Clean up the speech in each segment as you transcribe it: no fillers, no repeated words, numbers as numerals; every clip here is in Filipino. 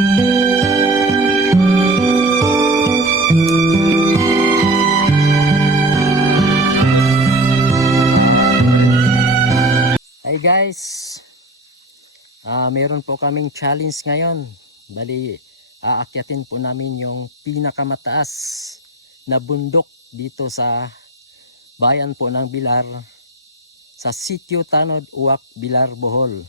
Hi guys, meron po kaming challenge ngayon. Bali, aakyatin po namin yung pinakamataas na bundok dito sa bayan po ng Bilar, sa Sitio Tanod, Uwak, Bilar, Bohol.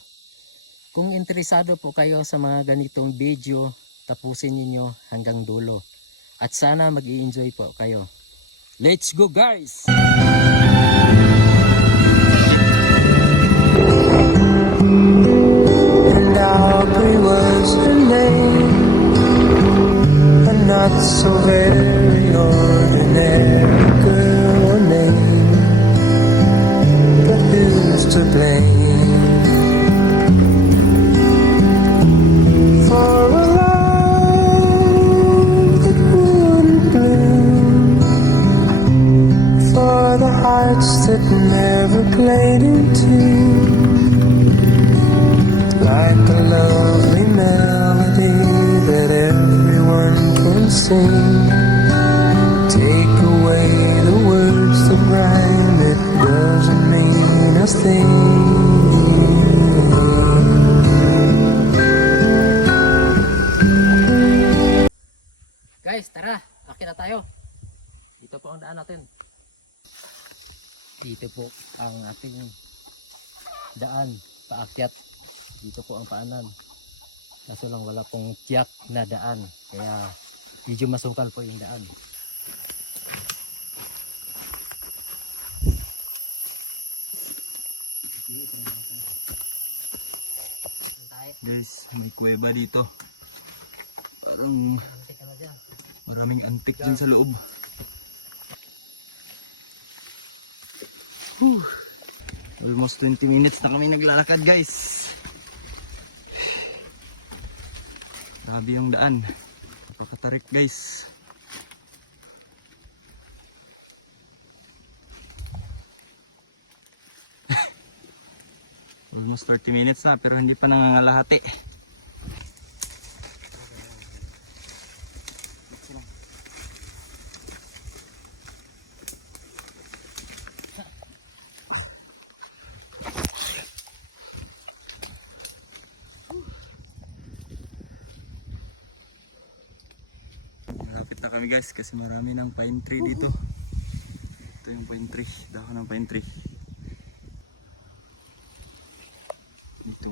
Kung interesado po kayo sa mga ganitong video, tapusin niyo hanggang dulo. At sana mag-i-enjoy po kayo. Let's go guys! Aubrey was her name, a not so very ordinary girl name, but who's to blame for a love that wouldn't bloom, for the hearts that never played in tune, like a lovely melody that everyone can sing. Take away the words that rhyme, it doesn't mean a thing. Guys, tara, akyat na tayo. Dito po ang daan natin. Dito po ang ating daan paakyat. Dito po ang paanan. Kaso lang wala pong tiyak na daan. Kaya medyo masukal po yung daan. Guys, may kuweba dito. Parang maraming antik dyan sa loob. Almost 20 minutes na kami naglalakad guys. Grabe yung daan. Napakatarik guys. Almost 30 minutes na pero hindi pa nangangalahati. Malapit na kami guys kasi marami ng pine tree dito. Ito yung pine tree, dahon ng pine tree. Ito.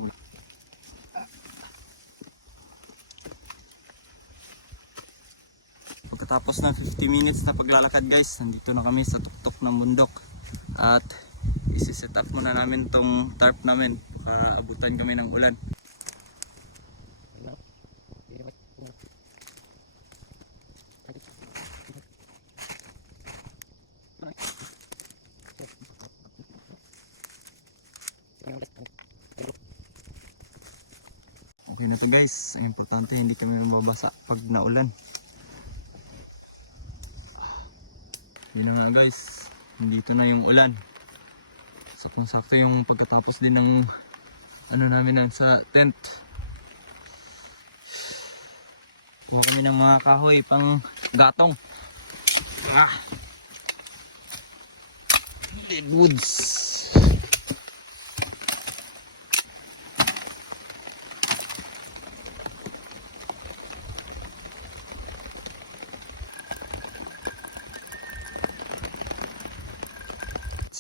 Pagkatapos ng 50 minutes na paglalakad guys, nandito na kami sa tuktok ng bundok. At isi-set up muna namin tong tarp namin. Baka abutan kami ng ulan. Okay na to guys, ang importante hindi kami mababasa pag naulan. Yun na nga guys, nandito na yung ulan. Saktong-sakto yung pagkatapos din ng ano namin sa tent. Kuha kami ng mga kahoy pang gatong. Deadwoods.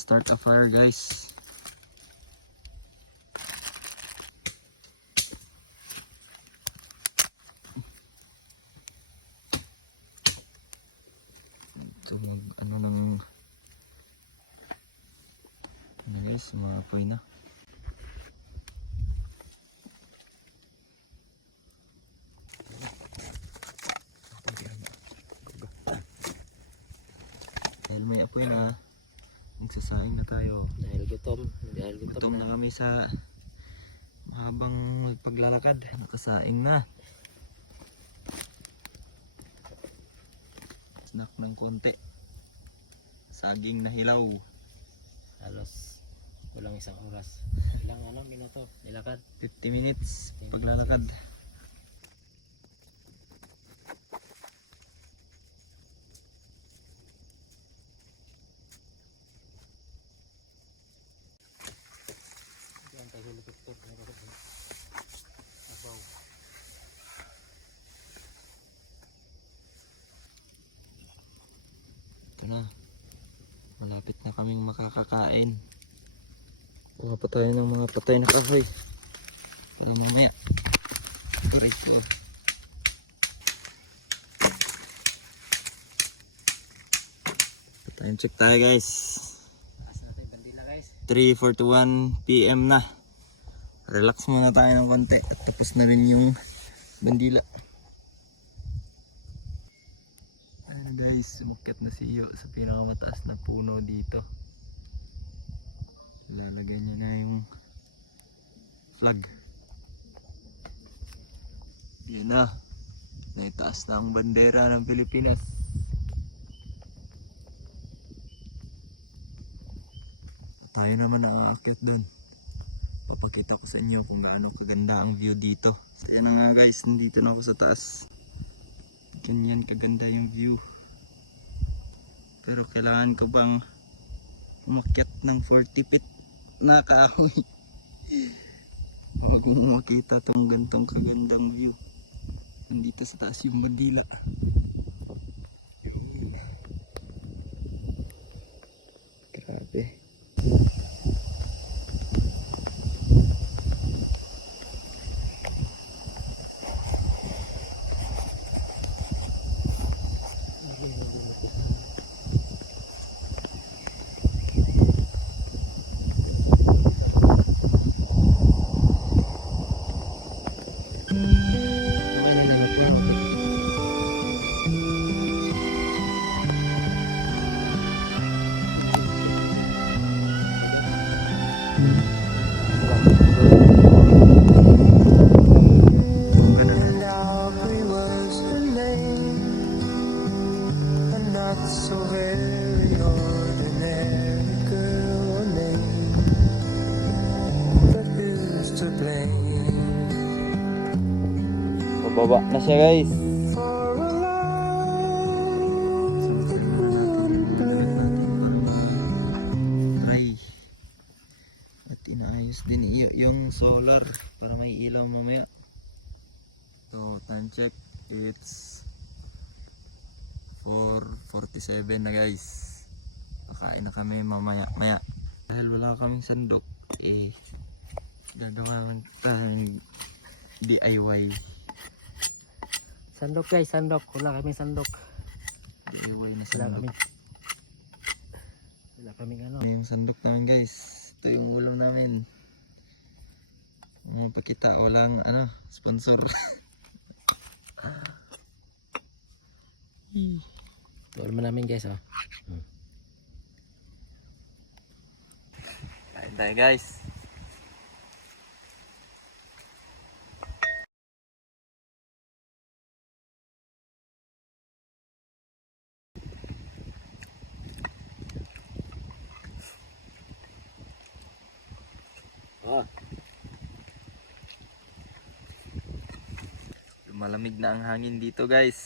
Start a fire guys. Ito ano ng guys, maapoy na. Dahil may apoy na, magsasaing na tayo. Dahil gutom Gutom na kami sa mahabang paglalakad. Nakasaing na. Snack ng konti. Saging na hilaw. Halos walang isang oras. Ilang minuto nilakad? 50 minutes paglalakad. makakakain. Kuha pa tayo ng mga patay na kahoy. Para mamaya. Aray ko. Time check tayo guys. Taas natin yung bandila guys. 3:41 PM na. Relax muna tayo ng konti. At tapos na rin yung bandila. Ayan guys, sumukyat na si Iyo sa pinakamataas na puno dito. Lalagay niya na yung flag. Yan na. Naitaas na ang bandera ng Pilipinas. Tayo naman ang aakyat doon. Papakita ko sa inyo kung gaano kaganda ang view dito. So yan na nga guys, nandito na ako sa taas. Ganyan kaganda yung view. Pero kailangan ko bang umakyat ng 40 feet na kahoy bago makita tong gantong kagandang view. Nandito sa taas yung bandila. Grabe. And Aubrey was her name, a not so very ordinary girl or name, but who's to blame Pababa na siya guys. for a life that wouldn't bloom? Ay. At inaayos din yung solar para may ilaw mamaya. So time check, it's 4:47 na guys. Kakain na kami mamaya dahil wala kaming sandok, gagawa lang tayong DIY. Sandok guys, sandok. Wala kami sandok. DIY na Wala sandok. kami. Wala kaming ano. Ito yung sandok namin guys. Ito yung ulam namin. Mga pakita, walang sponsor. Ito naman namin guys oh. Kain tayo guys. Malamig na ang hangin dito guys.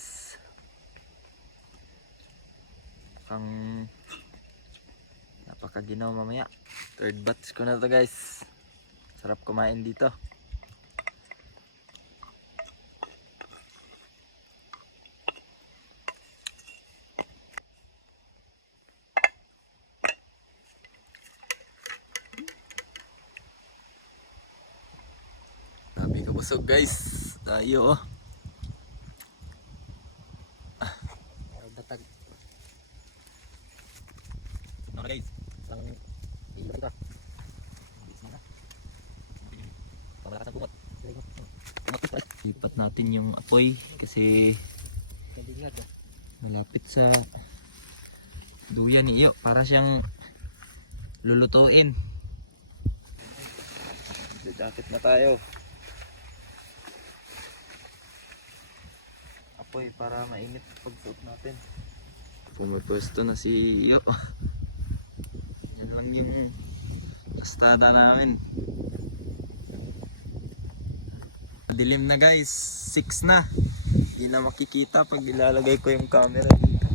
Mukhang napakaginaw mamaya. Third batch ko na to guys. Sarap kumain dito. Sabi ko busog guys. Tayo oh. Datag. Okay guys. Ang ilo ito. Pamalakas ang kumot. Lipat natin yung apoy kasi Kabingad ah. malapit sa duyan ni Iyo para siyang lulutuin. Jacket na tayo. Apoy para mainit pagsuot natin. Pumapwesto na si Iyo. Yan lang yung kastada namin. Dilim na guys, 6 na. Hindi na makikita pag ilalagay ko yung camera dito.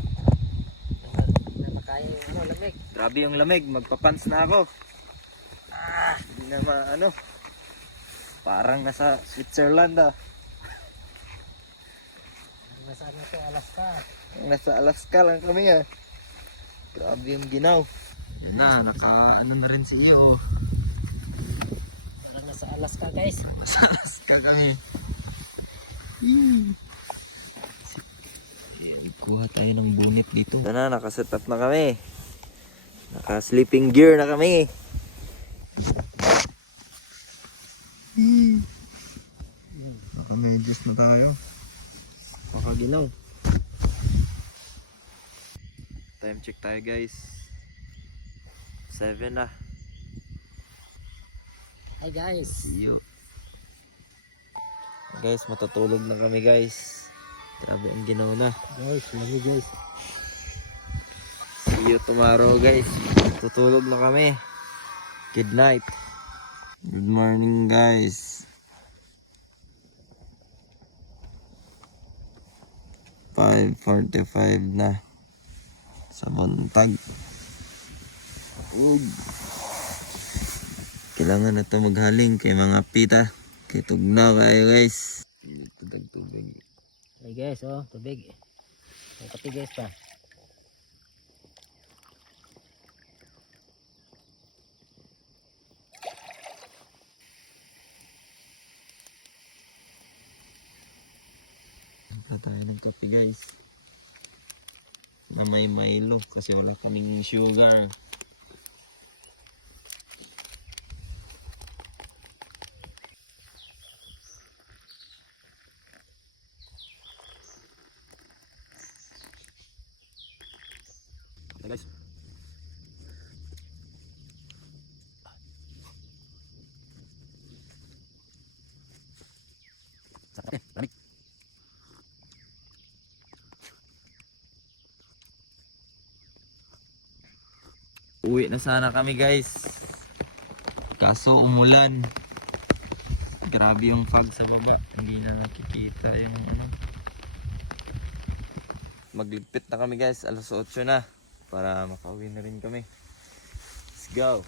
Napakain yung ano, lamig. Grabe yung lamig, magpapants na ako. Hindi na maano. Parang nasa Switzerland ah. Nasaan na ito, Alaska. Nasa Alaska lang kami ah. Grabe yung ginaw. Yun na, ano na rin si iyo. Parang nasa Alaska guys. Masalas ka kami. Ayan, kuha tayo ng bunit dito. Ito na, nakaset up na kami. Naka-sleeping gear na kami. Naka-medis na tayo. Makaginaw. Time check tayo guys. 7 na. Hi guys. Iyo. Guys, matutulog na kami guys. Grabe ang ginaw na. Guys, love guys. See you tomorrow guys. Tutulog na kami. Good night. Good morning guys. 5:45 na. Sa buntag. Kailangan na ito maghaling kay mga pita. Kay tugnaw kayo guys. Tubig. Hey guys, oh, tubig. Ang kape guys pa. Wala tayo ng kape guys. Na may Milo kasi wala kaming sugar. Okay guys. Sa kape, lamig. Uwi na sana kami guys. Kaso umulan. Grabe yung fog sa baba. Hindi na nakikita yung ano. Magligpit na kami guys. Alas 8 na. Para makauwi na rin kami. Let's go.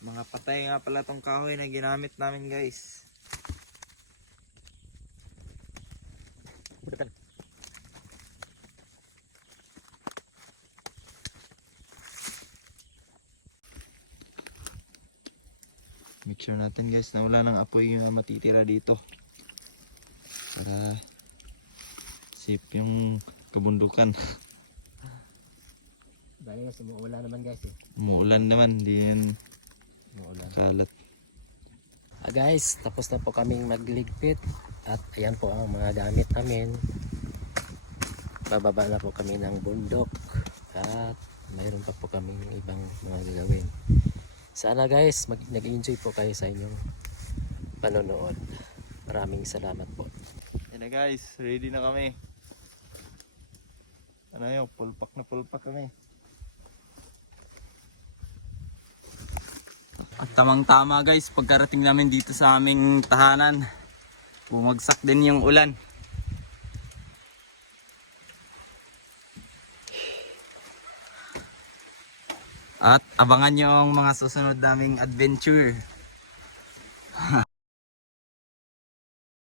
Mga patay nga pala tong kahoy na ginamit namin guys. Make sure natin guys na wala nang apoy na matitira dito. Para safe yung kabundukan. Dahil guys, umuulan naman guys eh. Umuulan naman, di yan Umuulan. kalat. Guys, tapos na po kaming magligpit. At ayan po ang mga gamit namin. Bababa na po kami ng bundok. At mayroon pa po kaming ibang mga gagawin. Sana guys, nag-enjoy po kayo sa inyong panonood. Maraming salamat po. Yan na guys, ready na kami. Ano yun, pulpak na pulpak kami. At tamang tama guys, pagkarating namin dito sa aming tahanan, bumagsak din yung ulan. At abangan nyo ang mga susunod naming adventure.